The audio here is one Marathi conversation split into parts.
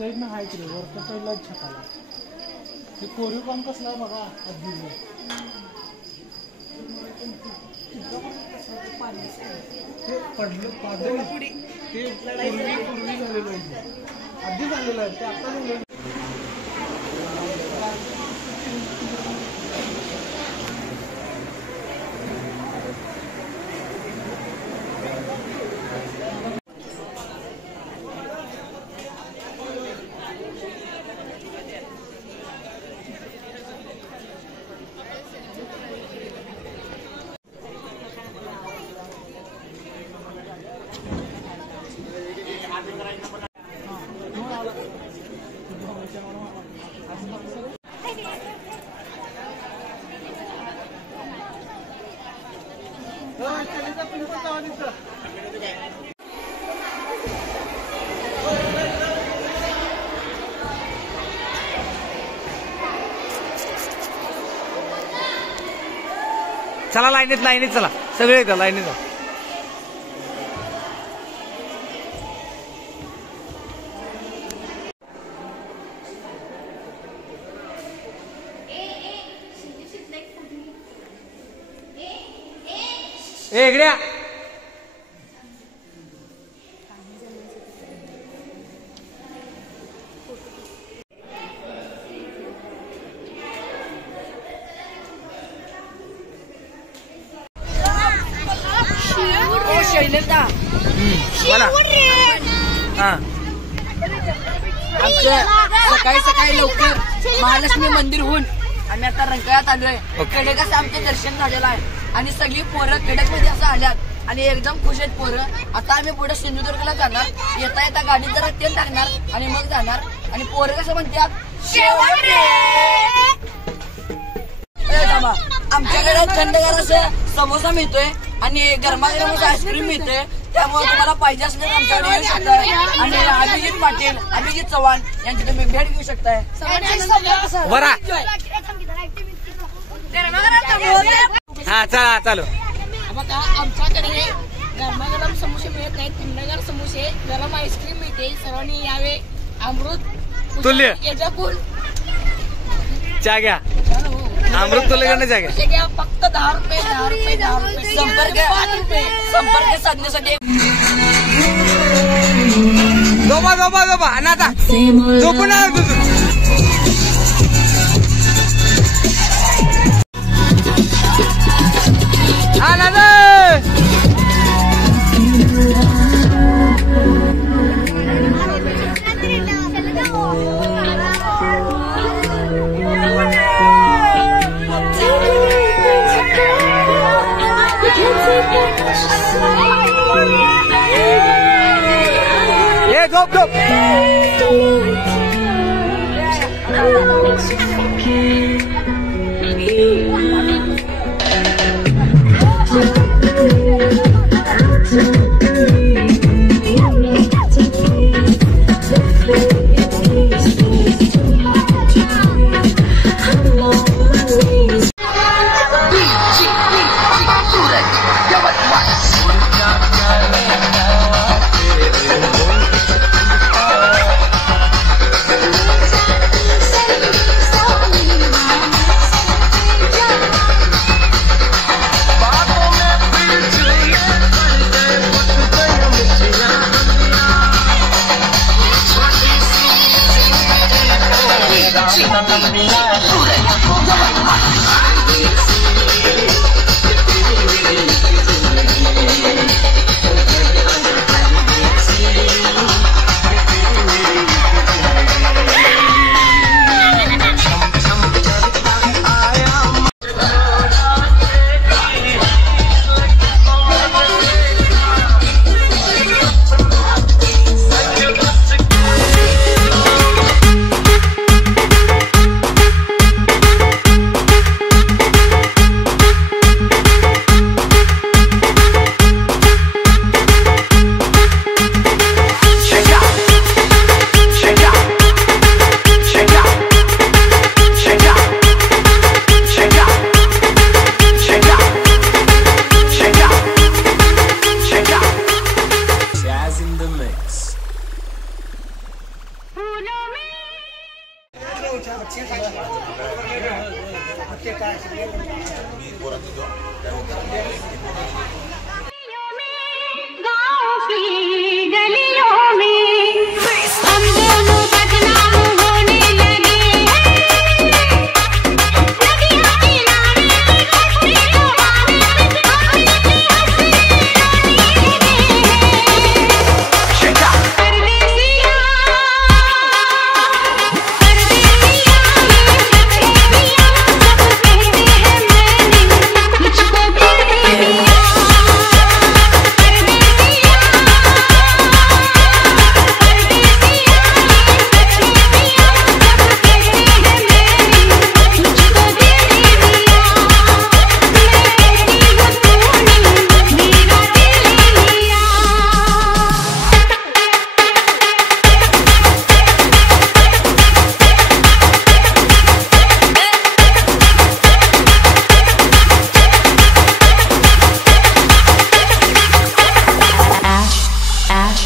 साईडनं हाय की वरचा पहिला छताला ते कोरीव काम कसला बघा अगदी ते पडलं पादळ ते पूर्वी झालेलं आहे अगदी झालेलं आहे ते आता झालेलं चला लाईनीत चला सगळे येतात लाईनीत इकड्या बोला हा आमचं सकाळी लवकर महालक्ष्मी मंदिरहून आम्ही आता रंकाळ्यात आलोय. कडक असं आमचं दर्शन झालेलं आहे आणि सगळी पोरं कडक मध्ये असं आल्यात आणि एकदम खुश आहेत पोरं. आता आम्ही पुढे सिंधुदुर्गला जाणार. येता येता गाडीत जरा तेल टाकणार आणि मग जाणार. आणि पोरं कसं म्हणतात शेवट आमच्याकडे थंडगार असं समोसा मिळतोय आणि गरमागरम असं आईस्क्रीम मिळतोय. त्यामुळे तुम्हाला पाहिजे असलं तर आमच्याकडे येऊ शकताय. आणि अभिजित पाटील अभिजित चव्हाण यांची तुम्ही भेट घेऊ शकताय. हा चला चालू. बघा आमच्याकडे गरमागरम समोसे मिळत नाहीत. थंडगार समोसे गरम आईस्क्रीम मिळते. सर्वांनी यावे. अमृत तुल्य एजापूर चहा घ्या. अमृत तुल्य चहा घ्या. फक्त 10 रुपये 10 रुपये 10 रुपये. संपर्क साधण्यासाठी झोपा आणि आता झोपून झोप झोप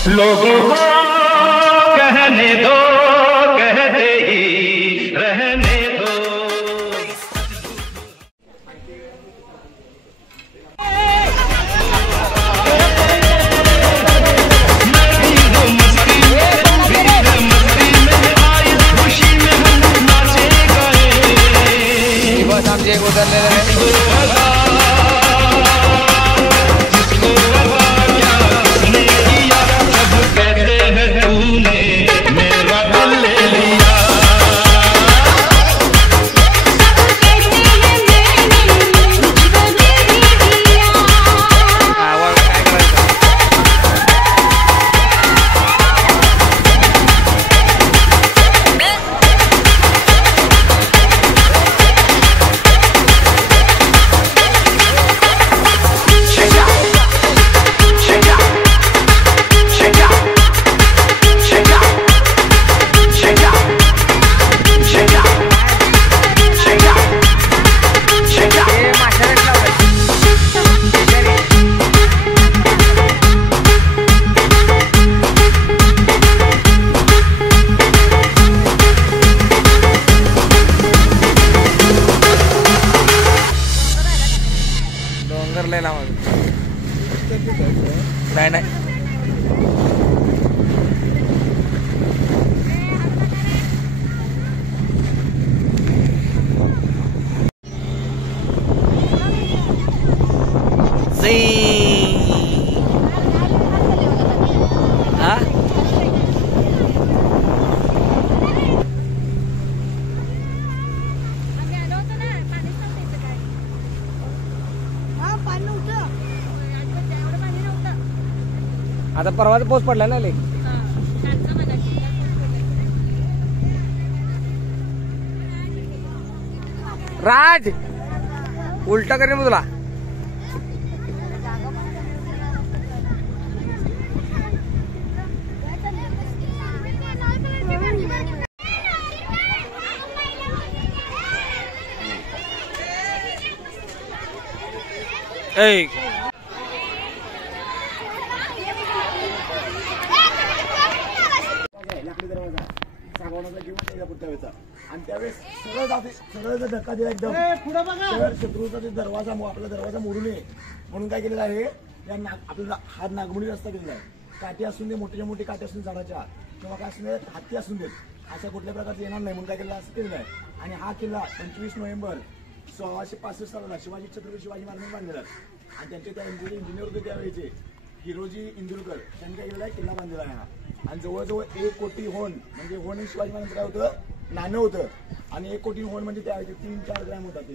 लोगों को कहने दो, कहते ही रहने दो। मैं भी हूँ मस्ती में, भी है मस्ती में, आई खुशी में हम नाचे गए। बस हम जे उधर ले रहे हैं। नाही नाही हा आता परवाचा पाऊस पडला ना ले राज उलटा करेन मग तुला ए आणि त्यावेळेस सरळ जर धक्का दिला एकदम शत्रूचा दरवाजा आपला दरवाजा मोडू नये म्हणून काय केलेलं आहे या आपला हा नागमोडी रस्ता केलेला आहे काठी असून दे, मोठे मोठे काठी असून झाडाच्या किंवा काय असून दे, हत्ती असून देत, अशा कुठल्या प्रकारचं येणार नाही म्हणून काय केलं असं केलं आहे. आणि हा किल्ला 25 नोव्हेंबर 1665 साला शिवाजी छत्रपती शिवाजी महाराजांनी बांधलेला आहे. आणि त्यांचे त्या इंजिनियर होते त्यावेळेचे हिरोजी इंदुरकर, त्यांनी काय केलेला आहे, किल्ला बांधलेला आहे हा. आणि जवळजवळ 1 कोटी होन, म्हणजे होन हे शिवाजी महाराजांचं काय होतं, नाणं होतं. आणि 1 कोटी होन म्हणजे त्यावेळेचे 3-4 ग्रॅम होता ते.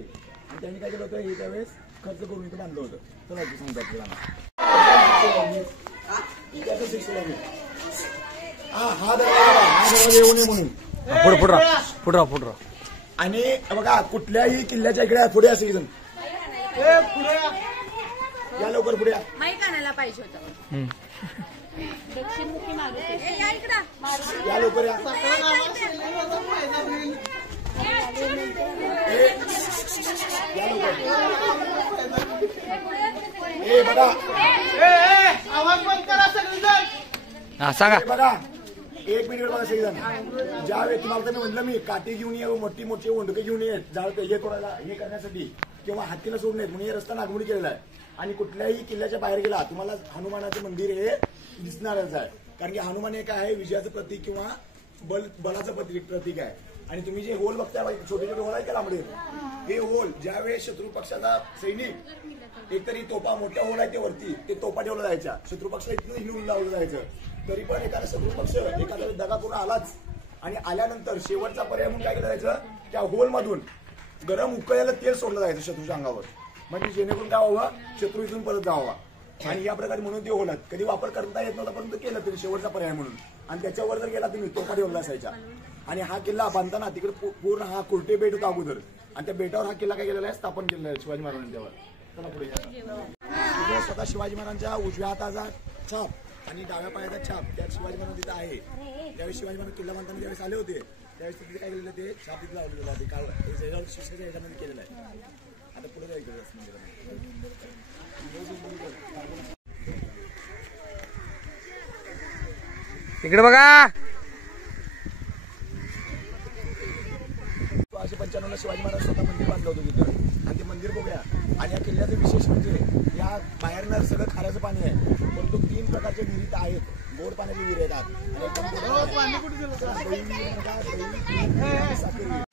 आणि त्यांनी काय केलं होतं, हे त्यावेळेस खर्च करून इथं बांधलं होतं. चला सांगतात किल्ला हा दरवाजा येऊ नये म्हणून. पुढं आणि बघा कुठल्याही किल्ल्याच्या इकडे पुढे असे इथून या लवकर पुढे या. माईक आणायला पाहिजे होतं. दक्षिणमुखी मारुती या लवकर या. या लवकर. ए बघा आवाज बंद करा सगळेजण. हा सांगा. बघा 1 मिनिट बघा सगळेजण. ज्यावेळी तुम्हाला तर म्हटलं मी काठी घेऊन ये, मोठी मोठी ओंडके घेऊन येत जाळ हे करायला, हे करण्यासाठी किंवा हत्तीला सोडून येत म्हणून हे रस्ता नागमोडी केलेला आहे. आणि कुठल्याही किल्ल्याच्या बाहेर गेला तुम्हाला हनुमानाचं मंदिर हे दिसणारच आहे. कारण की हनुमान हे काय आहे, विजयाचं प्रतीक किंवा बलाचं प्रतीक आहे. आणि तुम्ही जे होल बघताय छोटे छोटे होल आहे का लांबडे, हे होल ज्यावेळेस शत्रू पक्षाचा सैनिक एकतरी तोपा मोठ्या होल आहे ते वरती ते तोपा ठेवला जायच्या, शत्रू पक्ष इथून हिलून लावलं जायचं. तरी पण एखादा शत्रू पक्ष एखाद्या दगा करून आलाच आणि आल्यानंतर शेवटचा पर्याय म्हणून काय केलं जायचं, त्या होल मधून गरम उकळलेलं तेल सोडलं जायचं शत्रूच्या अंगावर, म्हणजे जेणेकरून काय व्हावं, शत्रू इथून परत जावा. आणि या प्रकारे म्हणून ते होलात कधी वापर करता येत नव्हता, परंतु केलं तरी शेवटचा पर्याय म्हणून. आणि त्याच्यावर जर गेला तुम्ही तोफा ठेवला असायच्या. आणि हा किल्ला बांधताना तिकडे पूर्ण हा कुर्टे बेट होता अगोदर, आणि त्या बेटावर हा किल्ला काय केलेला आहे, स्थापन केलेला आहे शिवाजी महाराजांनी. त्यावर चला पुढे. स्वतः शिवाजी महाराजांच्या उजव्या हाताचा छाप आणि डाव्या पायाचा छाप त्यात शिवाजी महाराज तिथं आहे. त्यावेळेस शिवाजी महाराज किल्ला बांधताना ज्यावेळेस आले होते त्यावेळेस तिथे काय केलेलं, ते छाप तिथे लावलेलं होतं. काळ शिक्षेच्या ह्याच्यामध्ये केलेलं आहे. आता पुढे जायचं इकडे बघा. 1695 शिवाजी महाराज स्वतः मंदिर बांधलं होतं तिथं, आणि ते मंदिर बघूया. आणि या किल्ल्याचं विशेष म्हणजे या बाहेरनं सगळं खाऱ्याचं पाणी आहे, परंतु 3 प्रकारचे विहिरी आहेत. गोड पाण्याची विहीर येतात आणि एकदम पाणी कुठे दिलं साखर.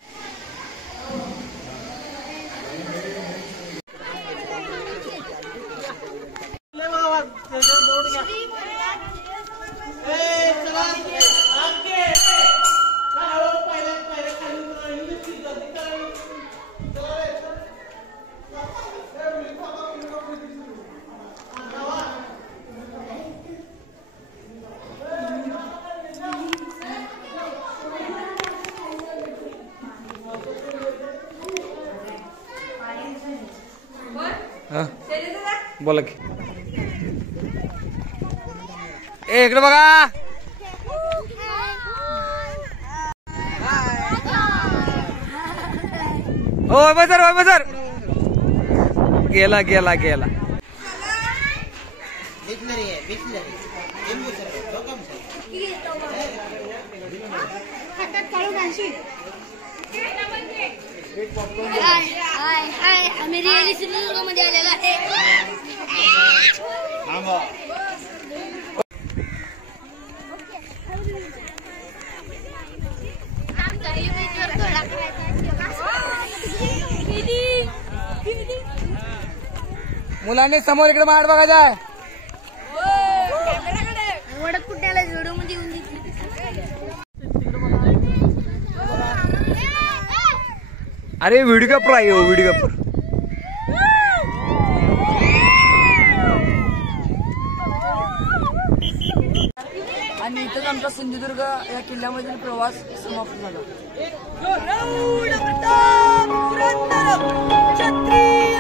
बोला की. इकडे बघा. ओ बसर गेला गेला गेला. आम्ही रिअली सिंधुदुर्गमध्ये आलेला आहे. मुलांनी समोर इकडे माड बघायचा आहे. वडक कुठ्याला व्हिडिओ मध्ये येऊन अरे व्हिडिओग्राफर आहे हो, व्हिडिओग्राफर. आणि इथंच आमचा सिंधुदुर्ग या किल्ल्यामधील प्रवास समाप्त झाला. क्षत्रिय